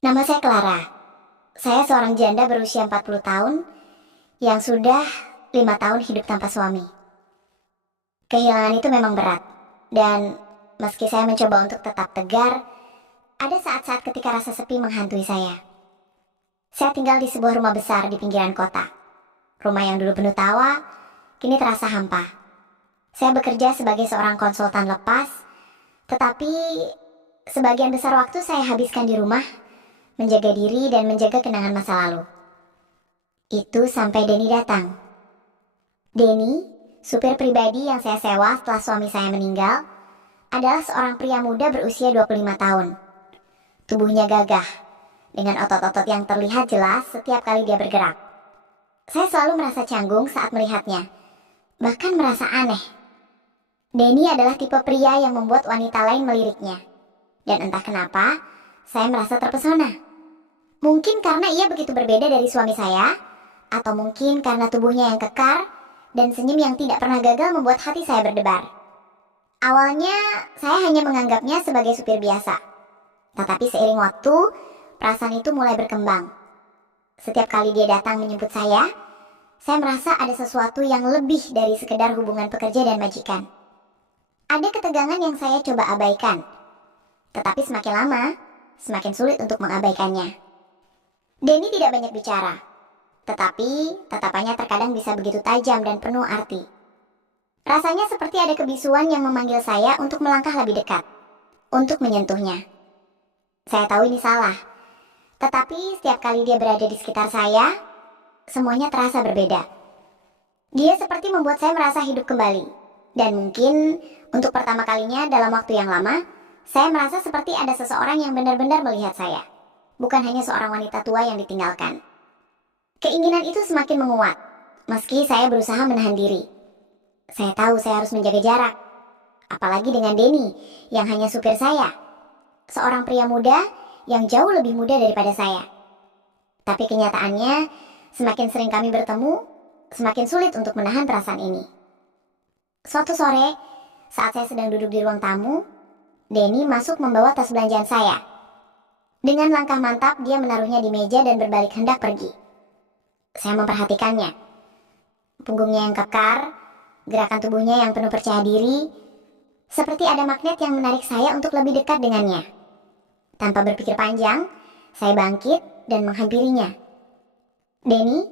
Nama saya Clara. Saya seorang janda berusia 40 tahun yang sudah 5 tahun hidup tanpa suami. Kehilangan itu memang berat. Dan meski saya mencoba untuk tetap tegar, ada saat-saat ketika rasa sepi menghantui saya. Saya tinggal di sebuah rumah besar di pinggiran kota. Rumah yang dulu penuh tawa, kini terasa hampa. Saya bekerja sebagai seorang konsultan lepas, tetapi sebagian besar waktu saya habiskan di rumah, menjaga diri dan menjaga kenangan masa lalu. Itu sampai Denny datang. Denny, supir pribadi yang saya sewa setelah suami saya meninggal, adalah seorang pria muda berusia 25 tahun. Tubuhnya gagah, dengan otot-otot yang terlihat jelas setiap kali dia bergerak. Saya selalu merasa canggung saat melihatnya, bahkan merasa aneh. Denny adalah tipe pria yang membuat wanita lain meliriknya. Dan entah kenapa, saya merasa terpesona. Mungkin karena ia begitu berbeda dari suami saya, atau mungkin karena tubuhnya yang kekar dan senyum yang tidak pernah gagal membuat hati saya berdebar. Awalnya, saya hanya menganggapnya sebagai supir biasa. Tetapi seiring waktu, perasaan itu mulai berkembang. Setiap kali dia datang menjemput saya merasa ada sesuatu yang lebih dari sekedar hubungan pekerja dan majikan. Ada ketegangan yang saya coba abaikan, tetapi semakin lama, semakin sulit untuk mengabaikannya. Denny tidak banyak bicara, tetapi tatapannya terkadang bisa begitu tajam dan penuh arti. Rasanya seperti ada kebisuan yang memanggil saya untuk melangkah lebih dekat, untuk menyentuhnya. Saya tahu ini salah, tetapi setiap kali dia berada di sekitar saya, semuanya terasa berbeda. Dia seperti membuat saya merasa hidup kembali. Dan mungkin untuk pertama kalinya dalam waktu yang lama, saya merasa seperti ada seseorang yang benar-benar melihat saya. Bukan hanya seorang wanita tua yang ditinggalkan. Keinginan itu semakin menguat, meski saya berusaha menahan diri. Saya tahu saya harus menjaga jarak. Apalagi dengan Denny, yang hanya supir saya. Seorang pria muda yang jauh lebih muda daripada saya. Tapi kenyataannya, semakin sering kami bertemu, semakin sulit untuk menahan perasaan ini. Suatu sore, saat saya sedang duduk di ruang tamu, Denny masuk membawa tas belanjaan saya. Dengan langkah mantap, dia menaruhnya di meja dan berbalik hendak pergi. Saya memperhatikannya. Punggungnya yang kekar, gerakan tubuhnya yang penuh percaya diri, seperti ada magnet yang menarik saya untuk lebih dekat dengannya. Tanpa berpikir panjang, saya bangkit dan menghampirinya. Denny,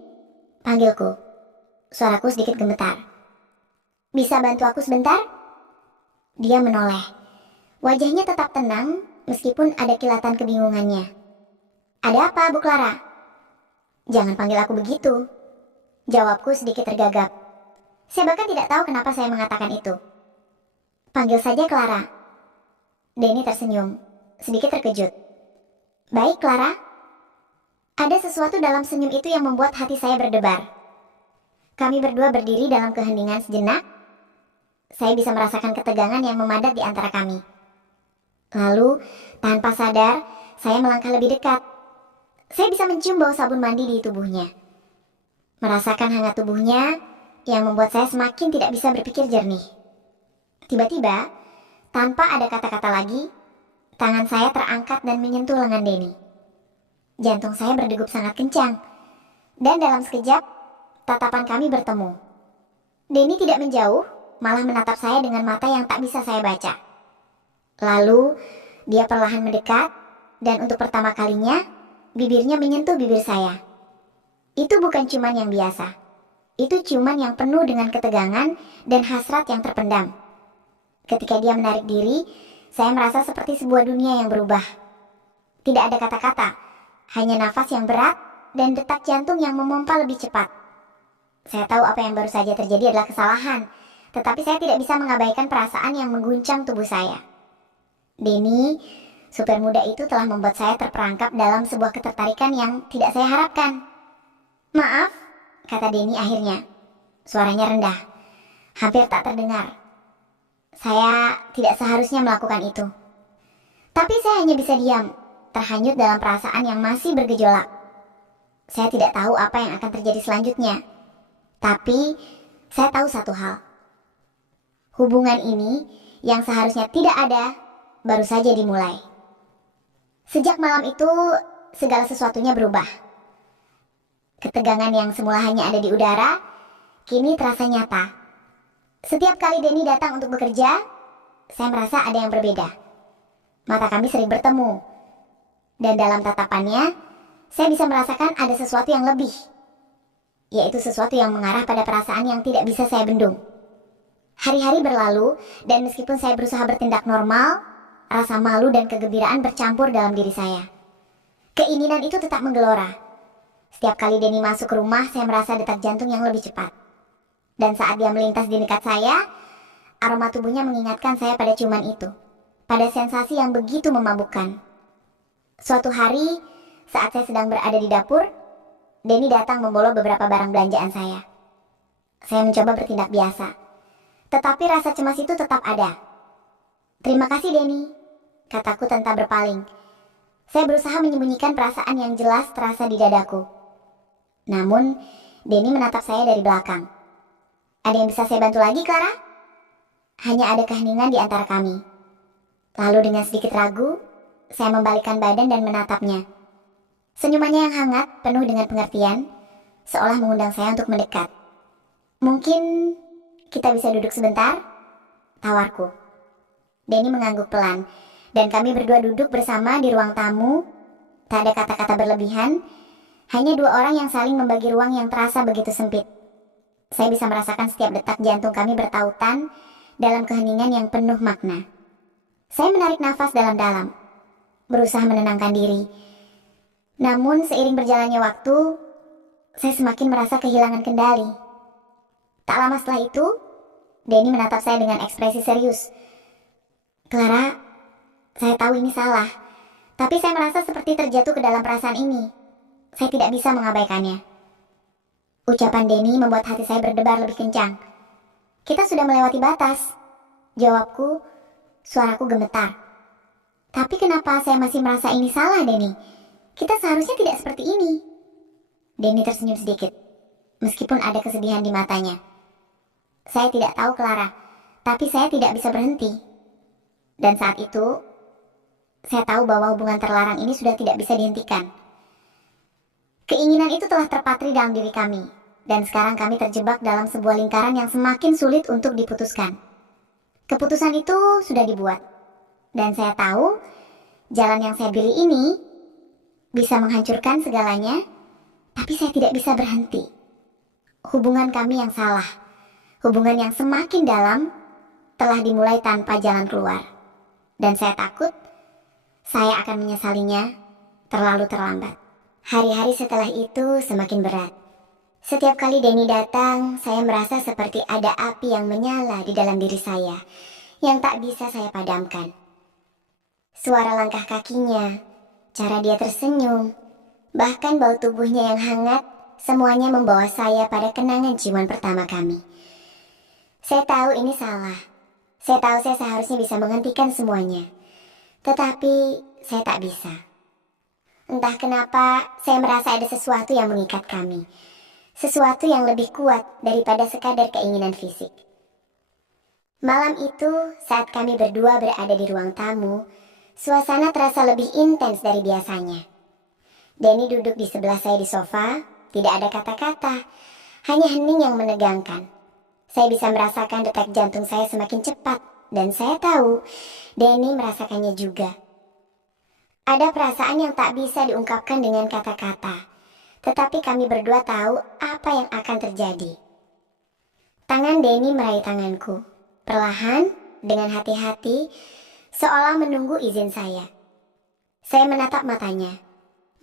panggilku. Suaraku sedikit gemetar. Bisa bantu aku sebentar? Dia menoleh. Wajahnya tetap tenang, meskipun ada kilatan kebingungannya. Ada apa, Bu Clara? Jangan panggil aku begitu. Jawabku sedikit tergagap. Saya bahkan tidak tahu kenapa saya mengatakan itu. Panggil saja Clara. Denny tersenyum, sedikit terkejut. Baik, Clara. Ada sesuatu dalam senyum itu yang membuat hati saya berdebar. Kami berdua berdiri dalam keheningan sejenak. Saya bisa merasakan ketegangan yang memadat di antara kami. Lalu, tanpa sadar, saya melangkah lebih dekat. Saya bisa mencium bau sabun mandi di tubuhnya. Merasakan hangat tubuhnya yang membuat saya semakin tidak bisa berpikir jernih. Tiba-tiba, tanpa ada kata-kata lagi, tangan saya terangkat dan menyentuh lengan Denny. Jantung saya berdegup sangat kencang. Dan dalam sekejap, tatapan kami bertemu. Denny tidak menjauh, malah menatap saya dengan mata yang tak bisa saya baca. Lalu, dia perlahan mendekat, dan untuk pertama kalinya, bibirnya menyentuh bibir saya. Itu bukan ciuman yang biasa. Itu ciuman yang penuh dengan ketegangan dan hasrat yang terpendam. Ketika dia menarik diri, saya merasa seperti sebuah dunia yang berubah. Tidak ada kata-kata, hanya nafas yang berat dan detak jantung yang memompa lebih cepat. Saya tahu apa yang baru saja terjadi adalah kesalahan, tetapi saya tidak bisa mengabaikan perasaan yang mengguncang tubuh saya. Denny, supir muda itu telah membuat saya terperangkap dalam sebuah ketertarikan yang tidak saya harapkan. Maaf, kata Denny akhirnya. Suaranya rendah, hampir tak terdengar. Saya tidak seharusnya melakukan itu. Tapi saya hanya bisa diam, terhanyut dalam perasaan yang masih bergejolak. Saya tidak tahu apa yang akan terjadi selanjutnya. Tapi, saya tahu satu hal. Hubungan ini, yang seharusnya tidak ada, baru saja dimulai. Sejak malam itu, segala sesuatunya berubah. Ketegangan yang semula hanya ada di udara, kini terasa nyata. Setiap kali Denny datang untuk bekerja, saya merasa ada yang berbeda. Mata kami sering bertemu. Dan dalam tatapannya, saya bisa merasakan ada sesuatu yang lebih. Yaitu sesuatu yang mengarah pada perasaan yang tidak bisa saya bendung. Hari-hari berlalu, dan meskipun saya berusaha bertindak normal, rasa malu dan kegembiraan bercampur dalam diri saya. Keinginan itu tetap menggelora. Setiap kali Denny masuk ke rumah, saya merasa detak jantung yang lebih cepat. Dan saat dia melintas di dekat saya, aroma tubuhnya mengingatkan saya pada ciuman itu. Pada sensasi yang begitu memabukkan. Suatu hari, saat saya sedang berada di dapur, Denny datang membawa beberapa barang belanjaan saya. Saya mencoba bertindak biasa. Tetapi rasa cemas itu tetap ada. "Terima kasih, Denny," kataku tanpa berpaling. Saya berusaha menyembunyikan perasaan yang jelas terasa di dadaku. Namun, Denny menatap saya dari belakang. "Ada yang bisa saya bantu lagi, Clara?" Hanya ada keheningan di antara kami. Lalu dengan sedikit ragu, saya membalikkan badan dan menatapnya. Senyumannya yang hangat, penuh dengan pengertian, seolah mengundang saya untuk mendekat. "Mungkin kita bisa duduk sebentar?" tawarku. Denny mengangguk pelan, dan kami berdua duduk bersama di ruang tamu. Tak ada kata-kata berlebihan, hanya dua orang yang saling membagi ruang yang terasa begitu sempit. Saya bisa merasakan setiap detak jantung kami bertautan dalam keheningan yang penuh makna. Saya menarik nafas dalam-dalam, berusaha menenangkan diri. Namun seiring berjalannya waktu, saya semakin merasa kehilangan kendali. Tak lama setelah itu, Denny menatap saya dengan ekspresi serius. "Clara, saya tahu ini salah, tapi saya merasa seperti terjatuh ke dalam perasaan ini. Saya tidak bisa mengabaikannya." Ucapan Denny membuat hati saya berdebar lebih kencang. "Kita sudah melewati batas," jawabku, suaraku gemetar. "Tapi kenapa saya masih merasa ini salah, Denny? Kita seharusnya tidak seperti ini." Denny tersenyum sedikit, meskipun ada kesedihan di matanya. "Saya tidak tahu, Clara, tapi saya tidak bisa berhenti." Dan saat itu, saya tahu bahwa hubungan terlarang ini sudah tidak bisa dihentikan. Keinginan itu telah terpatri dalam diri kami, dan sekarang kami terjebak dalam sebuah lingkaran yang semakin sulit untuk diputuskan. Keputusan itu sudah dibuat, dan saya tahu jalan yang saya pilih ini bisa menghancurkan segalanya, tapi saya tidak bisa berhenti. Hubungan kami yang salah, hubungan yang semakin dalam, telah dimulai tanpa jalan keluar. Dan saya takut saya akan menyesalinya terlalu terlambat. Hari-hari setelah itu semakin berat. Setiap kali Denny datang, saya merasa seperti ada api yang menyala di dalam diri saya, yang tak bisa saya padamkan. Suara langkah kakinya, cara dia tersenyum, bahkan bau tubuhnya yang hangat, semuanya membawa saya pada kenangan ciuman pertama kami. Saya tahu ini salah. Saya tahu saya seharusnya bisa menghentikan semuanya. Tetapi saya tak bisa. Entah kenapa saya merasa ada sesuatu yang mengikat kami. Sesuatu yang lebih kuat daripada sekadar keinginan fisik. Malam itu saat kami berdua berada di ruang tamu, suasana terasa lebih intens dari biasanya. Denny duduk di sebelah saya di sofa, tidak ada kata-kata, hanya hening yang menegangkan. Saya bisa merasakan detak jantung saya semakin cepat, dan saya tahu Denny merasakannya juga. Ada perasaan yang tak bisa diungkapkan dengan kata-kata, tetapi kami berdua tahu apa yang akan terjadi. Tangan Denny meraih tanganku, perlahan, dengan hati-hati, seolah menunggu izin saya. Saya menatap matanya,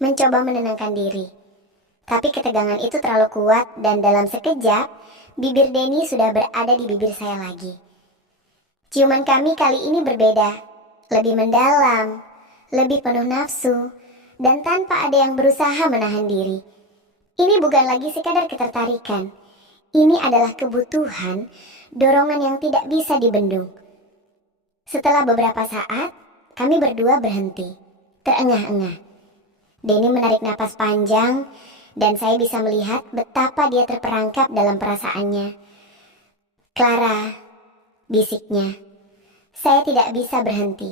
mencoba menenangkan diri. Tapi ketegangan itu terlalu kuat dan dalam sekejap, bibir Denny sudah berada di bibir saya lagi. Ciuman kami kali ini berbeda, lebih mendalam, lebih penuh nafsu, dan tanpa ada yang berusaha menahan diri. Ini bukan lagi sekadar ketertarikan. Ini adalah kebutuhan, dorongan yang tidak bisa dibendung. Setelah beberapa saat, kami berdua berhenti, terengah-engah. Denny menarik napas panjang, dan saya bisa melihat betapa dia terperangkap dalam perasaannya. "Clara," bisiknya, "saya tidak bisa berhenti.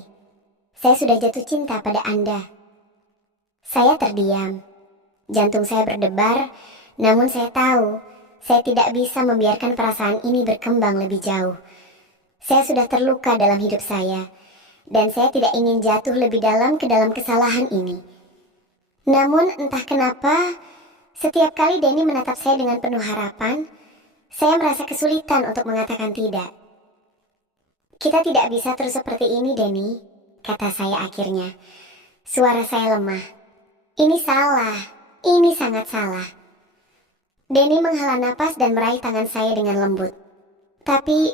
Saya sudah jatuh cinta pada Anda." Saya terdiam. Jantung saya berdebar, namun saya tahu saya tidak bisa membiarkan perasaan ini berkembang lebih jauh. Saya sudah terluka dalam hidup saya, dan saya tidak ingin jatuh lebih dalam ke dalam kesalahan ini. Namun entah kenapa, setiap kali Denny menatap saya dengan penuh harapan, saya merasa kesulitan untuk mengatakan tidak. Kita tidak bisa terus seperti ini, Denny, kata saya akhirnya. Suara saya lemah. Ini salah, ini sangat salah. Denny menghela napas dan meraih tangan saya dengan lembut. Tapi,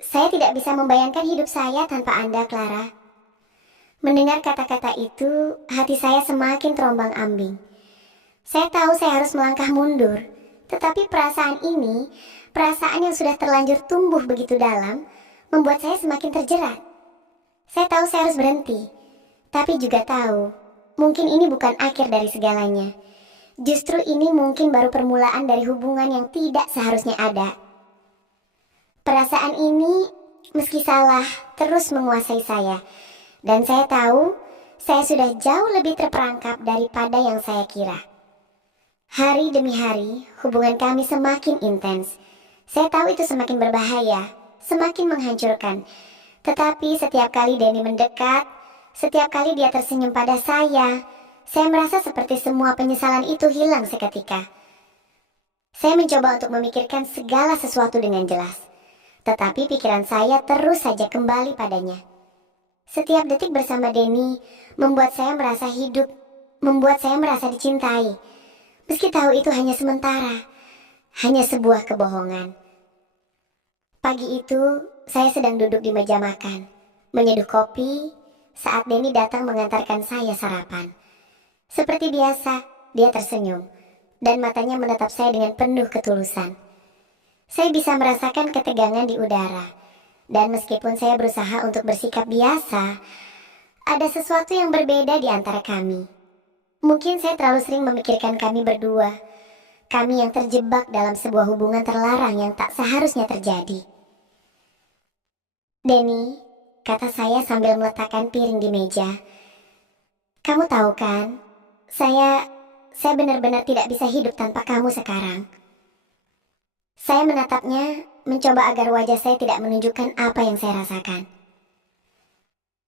saya tidak bisa membayangkan hidup saya tanpa Anda, Clara. Mendengar kata-kata itu, hati saya semakin terombang-ambing. Saya tahu saya harus melangkah mundur, tetapi perasaan ini, perasaan yang sudah terlanjur tumbuh begitu dalam, membuat saya semakin terjerat. Saya tahu saya harus berhenti, tapi juga tahu, mungkin ini bukan akhir dari segalanya. Justru ini mungkin baru permulaan dari hubungan yang tidak seharusnya ada. Perasaan ini, meski salah, terus menguasai saya. Dan saya tahu, saya sudah jauh lebih terperangkap daripada yang saya kira. Hari demi hari, hubungan kami semakin intens. Saya tahu itu semakin berbahaya, semakin menghancurkan. Tetapi setiap kali Denny mendekat, setiap kali dia tersenyum pada saya merasa seperti semua penyesalan itu hilang seketika. Saya mencoba untuk memikirkan segala sesuatu dengan jelas, tetapi pikiran saya terus saja kembali padanya. Setiap detik bersama Denny membuat saya merasa hidup, membuat saya merasa dicintai. Meski tahu itu hanya sementara, hanya sebuah kebohongan. Pagi itu, saya sedang duduk di meja makan, menyeduh kopi, saat Denny datang mengantarkan saya sarapan. Seperti biasa, dia tersenyum, dan matanya menatap saya dengan penuh ketulusan. Saya bisa merasakan ketegangan di udara, dan meskipun saya berusaha untuk bersikap biasa, ada sesuatu yang berbeda di antara kami. Mungkin saya terlalu sering memikirkan kami berdua, kami yang terjebak dalam sebuah hubungan terlarang yang tak seharusnya terjadi. Denny, kata saya sambil meletakkan piring di meja, kamu tahu kan, saya benar-benar tidak bisa hidup tanpa kamu sekarang. Saya menatapnya, mencoba agar wajah saya tidak menunjukkan apa yang saya rasakan.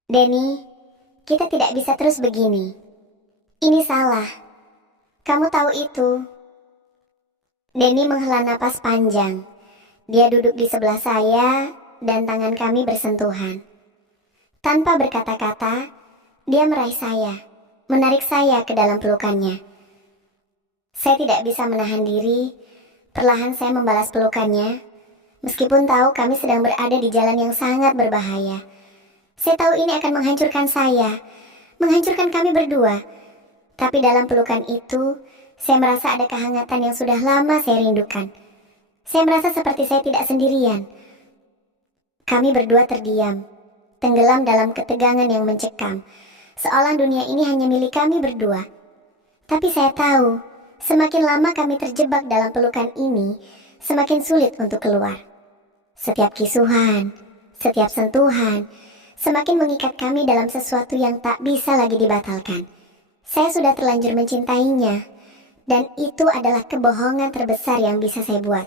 Denny, kita tidak bisa terus begini. Ini salah. Kamu tahu itu. Denny menghela napas panjang. Dia duduk di sebelah saya dan tangan kami bersentuhan. Tanpa berkata-kata, dia meraih saya, menarik saya ke dalam pelukannya. Saya tidak bisa menahan diri, perlahan saya membalas pelukannya, meskipun tahu kami sedang berada di jalan yang sangat berbahaya. Saya tahu ini akan menghancurkan saya, menghancurkan kami berdua. Tapi dalam pelukan itu, saya merasa ada kehangatan yang sudah lama saya rindukan. Saya merasa seperti saya tidak sendirian. Kami berdua terdiam, tenggelam dalam ketegangan yang mencekam, seolah dunia ini hanya milik kami berdua. Tapi saya tahu, semakin lama kami terjebak dalam pelukan ini, semakin sulit untuk keluar. Setiap kisuhan, setiap sentuhan, semakin mengikat kami dalam sesuatu yang tak bisa lagi dibatalkan. Saya sudah terlanjur mencintainya, dan itu adalah kebohongan terbesar yang bisa saya buat.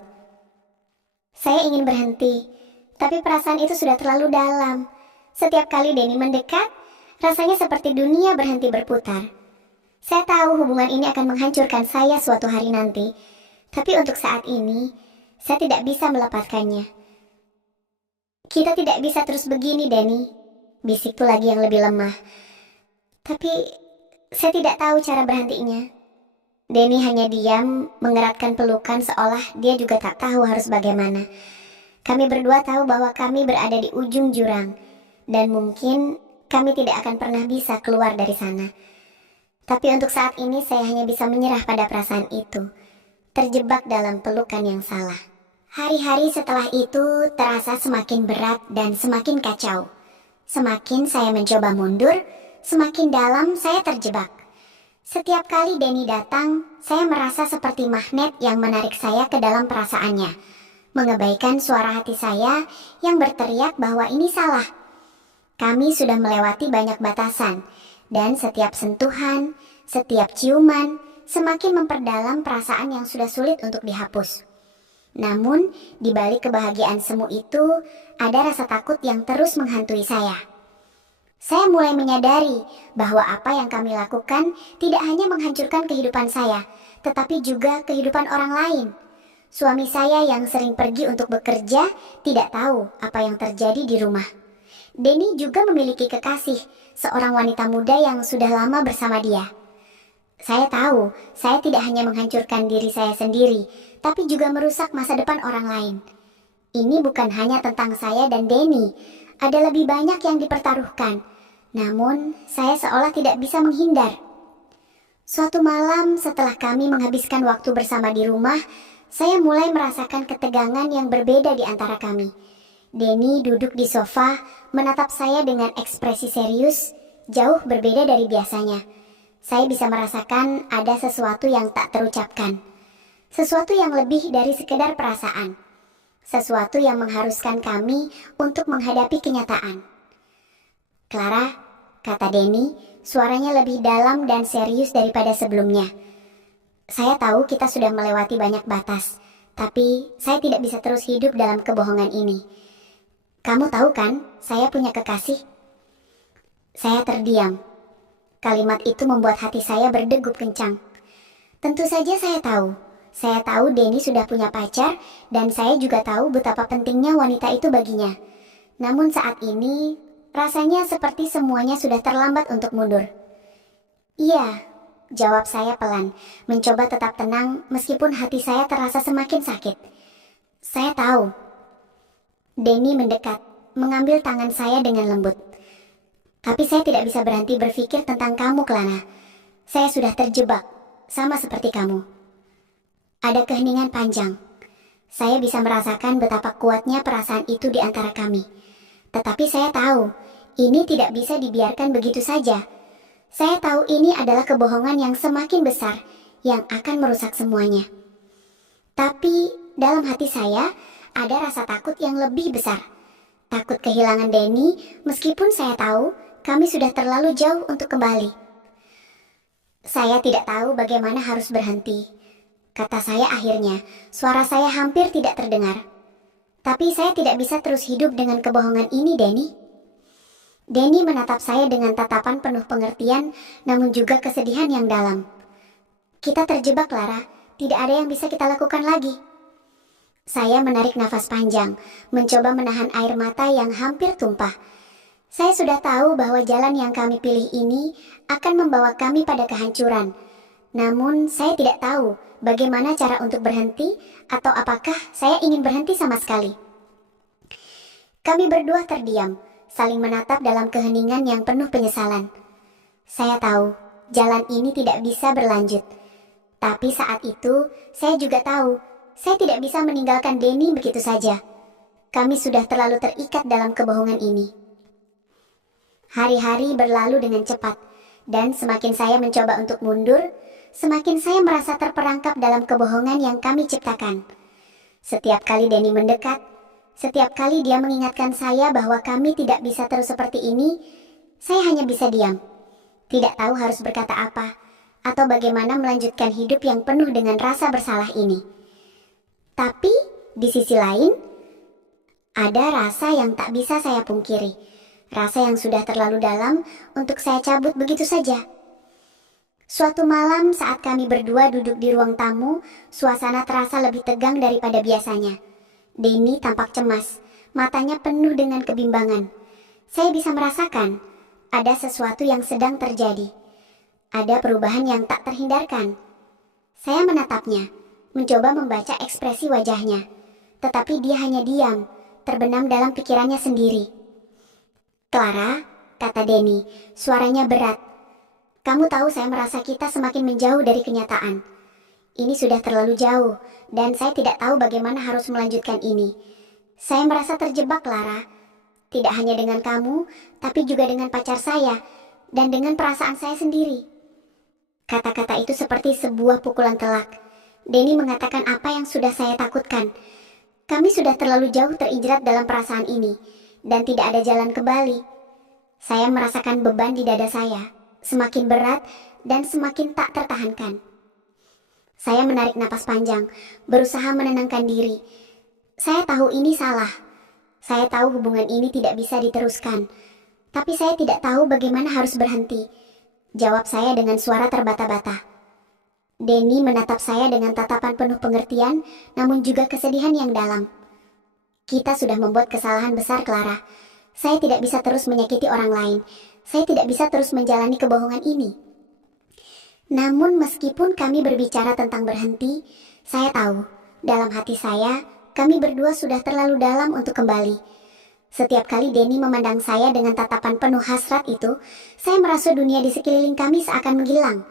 Saya ingin berhenti, tapi perasaan itu sudah terlalu dalam. Setiap kali Denny mendekat, rasanya seperti dunia berhenti berputar. Saya tahu hubungan ini akan menghancurkan saya suatu hari nanti, tapi untuk saat ini, saya tidak bisa melepaskannya. Kita tidak bisa terus begini, Denny, bisikku lagi yang lebih lemah. Tapi, saya tidak tahu cara berhentinya. Denny hanya diam, mengeratkan pelukan seolah dia juga tak tahu harus bagaimana. Kami berdua tahu bahwa kami berada di ujung jurang, dan mungkin kami tidak akan pernah bisa keluar dari sana. Tapi untuk saat ini saya hanya bisa menyerah pada perasaan itu, terjebak dalam pelukan yang salah. Hari-hari setelah itu terasa semakin berat dan semakin kacau. Semakin saya mencoba mundur, semakin dalam saya terjebak. Setiap kali Denny datang, saya merasa seperti magnet yang menarik saya ke dalam perasaannya, mengabaikan suara hati saya yang berteriak bahwa ini salah. Kami sudah melewati banyak batasan, dan setiap sentuhan, Setiap ciuman semakin memperdalam perasaan yang sudah sulit untuk dihapus. Namun, di balik kebahagiaan semu itu, ada rasa takut yang terus menghantui saya. Saya mulai menyadari bahwa apa yang kami lakukan tidak hanya menghancurkan kehidupan saya, tetapi juga kehidupan orang lain. Suami saya yang sering pergi untuk bekerja tidak tahu apa yang terjadi di rumah. Denny juga memiliki kekasih, seorang wanita muda yang sudah lama bersama dia. Saya tahu, saya tidak hanya menghancurkan diri saya sendiri, tapi juga merusak masa depan orang lain. Ini bukan hanya tentang saya dan Denny, ada lebih banyak yang dipertaruhkan. Namun, saya seolah tidak bisa menghindar. Suatu malam setelah kami menghabiskan waktu bersama di rumah, saya mulai merasakan ketegangan yang berbeda di antara kami. Denny duduk di sofa, menatap saya dengan ekspresi serius, jauh berbeda dari biasanya. Saya bisa merasakan ada sesuatu yang tak terucapkan. Sesuatu yang lebih dari sekedar perasaan. Sesuatu yang mengharuskan kami untuk menghadapi kenyataan. "Clara," kata Denny, suaranya lebih dalam dan serius daripada sebelumnya. "Saya tahu kita sudah melewati banyak batas, tapi saya tidak bisa terus hidup dalam kebohongan ini. Kamu tahu kan, saya punya kekasih?" Saya terdiam. Kalimat itu membuat hati saya berdegup kencang. Tentu saja saya tahu. Saya tahu Denny sudah punya pacar, dan saya juga tahu betapa pentingnya wanita itu baginya. Namun saat ini, rasanya seperti semuanya sudah terlambat untuk mundur. "Iya," jawab saya pelan, mencoba tetap tenang meskipun hati saya terasa semakin sakit. "Saya tahu." Denny mendekat, mengambil tangan saya dengan lembut. "Tapi saya tidak bisa berhenti berpikir tentang kamu, Clara. Saya sudah terjebak, sama seperti kamu." Ada keheningan panjang. Saya bisa merasakan betapa kuatnya perasaan itu di antara kami. Tetapi saya tahu, ini tidak bisa dibiarkan begitu saja. Saya tahu ini adalah kebohongan yang semakin besar, yang akan merusak semuanya. Tapi, dalam hati saya, ada rasa takut yang lebih besar. Takut kehilangan Denny, meskipun saya tahu, kami sudah terlalu jauh untuk kembali. "Saya tidak tahu bagaimana harus berhenti," kata saya akhirnya. Suara saya hampir tidak terdengar. "Tapi saya tidak bisa terus hidup dengan kebohongan ini, Denny." Denny menatap saya dengan tatapan penuh pengertian, namun juga kesedihan yang dalam. "Kita terjebak, Clara. Tidak ada yang bisa kita lakukan lagi." Saya menarik nafas panjang, mencoba menahan air mata yang hampir tumpah. Saya sudah tahu bahwa jalan yang kami pilih ini akan membawa kami pada kehancuran. Namun, saya tidak tahu bagaimana cara untuk berhenti, atau apakah saya ingin berhenti sama sekali. Kami berdua terdiam, saling menatap dalam keheningan yang penuh penyesalan. Saya tahu, jalan ini tidak bisa berlanjut. Tapi saat itu, saya juga tahu, saya tidak bisa meninggalkan Denny begitu saja. Kami sudah terlalu terikat dalam kebohongan ini. Hari-hari berlalu dengan cepat, dan semakin saya mencoba untuk mundur, semakin saya merasa terperangkap dalam kebohongan yang kami ciptakan. Setiap kali Denny mendekat, setiap kali dia mengingatkan saya bahwa kami tidak bisa terus seperti ini, saya hanya bisa diam. Tidak tahu harus berkata apa, atau bagaimana melanjutkan hidup yang penuh dengan rasa bersalah ini. Tapi, di sisi lain, ada rasa yang tak bisa saya pungkiri. Rasa yang sudah terlalu dalam untuk saya cabut begitu saja. Suatu malam saat kami berdua duduk di ruang tamu, suasana terasa lebih tegang daripada biasanya. Denny tampak cemas, matanya penuh dengan kebimbangan. Saya bisa merasakan ada sesuatu yang sedang terjadi. Ada perubahan yang tak terhindarkan. Saya menatapnya, mencoba membaca ekspresi wajahnya. Tetapi dia hanya diam, terbenam dalam pikirannya sendiri. "Clara," kata Denny, suaranya berat. "Kamu tahu saya merasa kita semakin menjauh dari kenyataan. Ini sudah terlalu jauh, dan saya tidak tahu bagaimana harus melanjutkan ini. Saya merasa terjebak, Clara. Tidak hanya dengan kamu, tapi juga dengan pacar saya, dan dengan perasaan saya sendiri." Kata-kata itu seperti sebuah pukulan telak. Denny mengatakan apa yang sudah saya takutkan. Kami sudah terlalu jauh terinjerat dalam perasaan ini, dan tidak ada jalan kembali. Saya merasakan beban di dada saya, semakin berat, dan semakin tak tertahankan. Saya menarik napas panjang, berusaha menenangkan diri. Saya tahu ini salah. Saya tahu hubungan ini tidak bisa diteruskan. Tapi saya tidak tahu bagaimana harus berhenti. Jawab saya dengan suara terbata-bata. Denny menatap saya dengan tatapan penuh pengertian, namun juga kesedihan yang dalam. Kita sudah membuat kesalahan besar, Clara. Saya tidak bisa terus menyakiti orang lain. Saya tidak bisa terus menjalani kebohongan ini. Namun meskipun kami berbicara tentang berhenti, saya tahu, dalam hati saya, kami berdua sudah terlalu dalam untuk kembali. Setiap kali Denny memandang saya dengan tatapan penuh hasrat itu, saya merasa dunia di sekeliling kami seakan menghilang.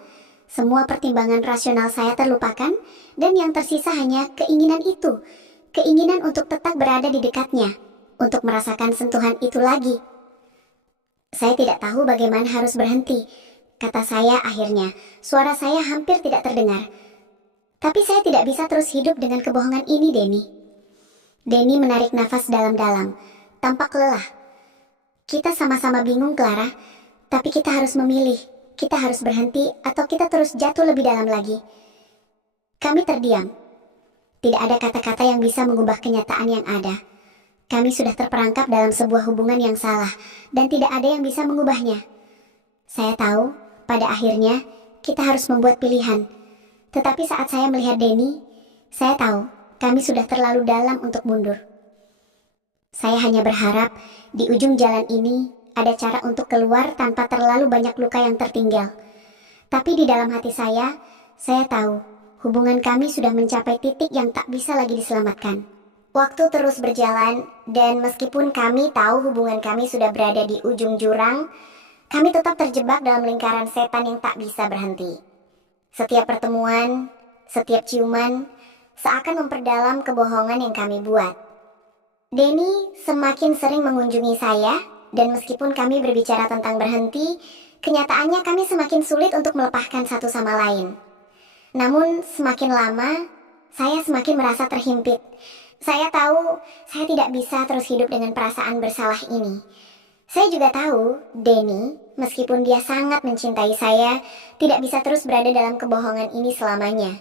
Semua pertimbangan rasional saya terlupakan, dan yang tersisa hanya keinginan itu. Keinginan untuk tetap berada di dekatnya, untuk merasakan sentuhan itu lagi. Saya tidak tahu bagaimana harus berhenti, kata saya akhirnya. Suara saya hampir tidak terdengar. Tapi saya tidak bisa terus hidup dengan kebohongan ini, Denny. Denny menarik nafas dalam-dalam, tampak lelah. Kita sama-sama bingung, Clara, tapi kita harus memilih. Kita harus berhenti atau kita terus jatuh lebih dalam lagi. Kami terdiam. Tidak ada kata-kata yang bisa mengubah kenyataan yang ada. Kami sudah terperangkap dalam sebuah hubungan yang salah, dan tidak ada yang bisa mengubahnya. Saya tahu, pada akhirnya, kita harus membuat pilihan. Tetapi saat saya melihat Denny, saya tahu, kami sudah terlalu dalam untuk mundur. Saya hanya berharap, di ujung jalan ini, ada cara untuk keluar tanpa terlalu banyak luka yang tertinggal. Tapi di dalam hati saya tahu, hubungan kami sudah mencapai titik yang tak bisa lagi diselamatkan. Waktu terus berjalan, dan meskipun kami tahu hubungan kami sudah berada di ujung jurang, kami tetap terjebak dalam lingkaran setan yang tak bisa berhenti. Setiap pertemuan, setiap ciuman, seakan memperdalam kebohongan yang kami buat. Denny semakin sering mengunjungi saya, dan meskipun kami berbicara tentang berhenti, kenyataannya kami semakin sulit untuk melepaskan satu sama lain. Namun semakin lama, saya semakin merasa terhimpit. Saya tahu, saya tidak bisa terus hidup dengan perasaan bersalah ini. Saya juga tahu, Denny, meskipun dia sangat mencintai saya, tidak bisa terus berada dalam kebohongan ini selamanya.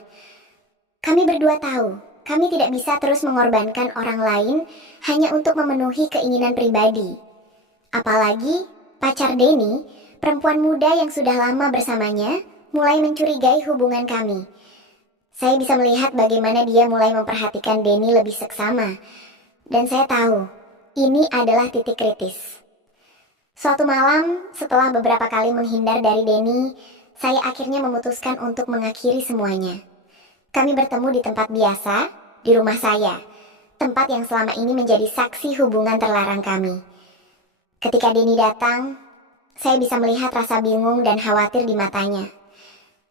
Kami berdua tahu, kami tidak bisa terus mengorbankan orang lain hanya untuk memenuhi keinginan pribadi. Apalagi, pacar Denny, perempuan muda yang sudah lama bersamanya, mulai mencurigai hubungan kami. Saya bisa melihat bagaimana dia mulai memperhatikan Denny lebih seksama. Dan saya tahu, ini adalah titik kritis. Suatu malam, setelah beberapa kali menghindar dari Denny, saya akhirnya memutuskan untuk mengakhiri semuanya. Kami bertemu di tempat biasa, di rumah saya. Tempat yang selama ini menjadi saksi hubungan terlarang kami. Ketika Denny datang, saya bisa melihat rasa bingung dan khawatir di matanya.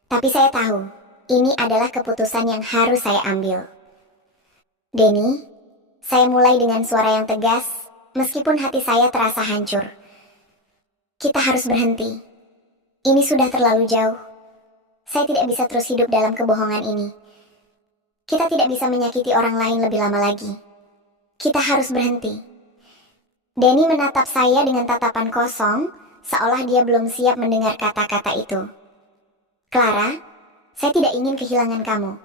Tapi saya tahu, ini adalah keputusan yang harus saya ambil. Denny, saya mulai dengan suara yang tegas, meskipun hati saya terasa hancur. Kita harus berhenti. Ini sudah terlalu jauh. Saya tidak bisa terus hidup dalam kebohongan ini. Kita tidak bisa menyakiti orang lain lebih lama lagi. Kita harus berhenti. Denny menatap saya dengan tatapan kosong, seolah dia belum siap mendengar kata-kata itu. Clara, saya tidak ingin kehilangan kamu,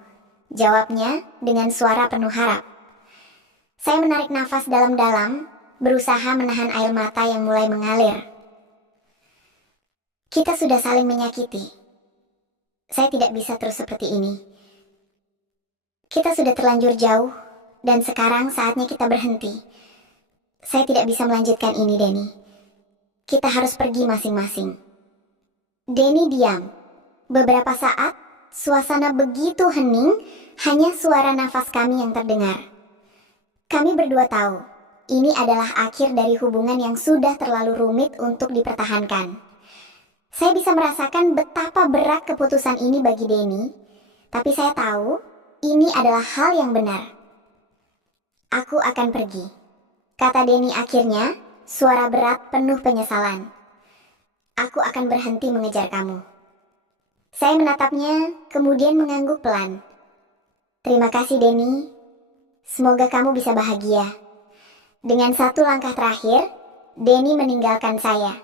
jawabnya dengan suara penuh harap. Saya menarik nafas dalam-dalam, berusaha menahan air mata yang mulai mengalir. Kita sudah saling menyakiti. Saya tidak bisa terus seperti ini. Kita sudah terlanjur jauh, dan sekarang saatnya kita berhenti. Saya tidak bisa melanjutkan ini, Denny. Kita harus pergi masing-masing. Denny diam. Beberapa saat, suasana begitu hening, hanya suara nafas kami yang terdengar. Kami berdua tahu, ini adalah akhir dari hubungan yang sudah terlalu rumit untuk dipertahankan. Saya bisa merasakan betapa berat keputusan ini bagi Denny, tapi saya tahu, ini adalah hal yang benar. Aku akan pergi, kata Denny akhirnya, suara berat penuh penyesalan. Aku akan berhenti mengejar kamu. Saya menatapnya, kemudian mengangguk pelan. Terima kasih, Denny. Semoga kamu bisa bahagia. Dengan satu langkah terakhir, Denny meninggalkan saya.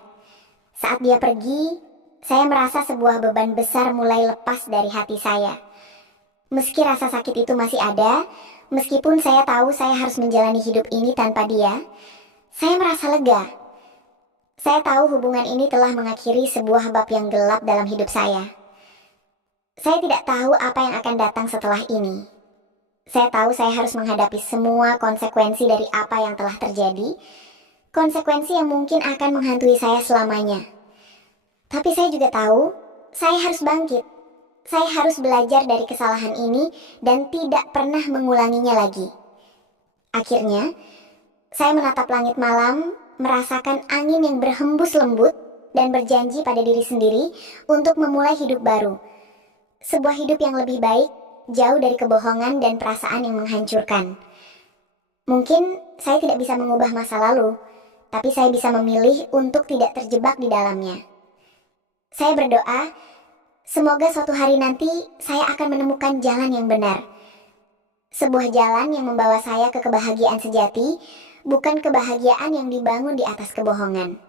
Saat dia pergi, saya merasa sebuah beban besar mulai lepas dari hati saya. Meski rasa sakit itu masih ada, meskipun saya tahu saya harus menjalani hidup ini tanpa dia, saya merasa lega. Saya tahu hubungan ini telah mengakhiri sebuah bab yang gelap dalam hidup saya. Saya tidak tahu apa yang akan datang setelah ini. Saya tahu saya harus menghadapi semua konsekuensi dari apa yang telah terjadi, konsekuensi yang mungkin akan menghantui saya selamanya. Tapi saya juga tahu, saya harus bangkit. Saya harus belajar dari kesalahan ini dan tidak pernah mengulanginya lagi. Akhirnya, saya menatap langit malam, merasakan angin yang berhembus lembut, dan berjanji pada diri sendiri untuk memulai hidup baru. Sebuah hidup yang lebih baik, jauh dari kebohongan dan perasaan yang menghancurkan. Mungkin saya tidak bisa mengubah masa lalu, tapi saya bisa memilih untuk tidak terjebak di dalamnya. Saya berdoa, semoga suatu hari nanti saya akan menemukan jalan yang benar. Sebuah jalan yang membawa saya ke kebahagiaan sejati, bukan kebahagiaan yang dibangun di atas kebohongan.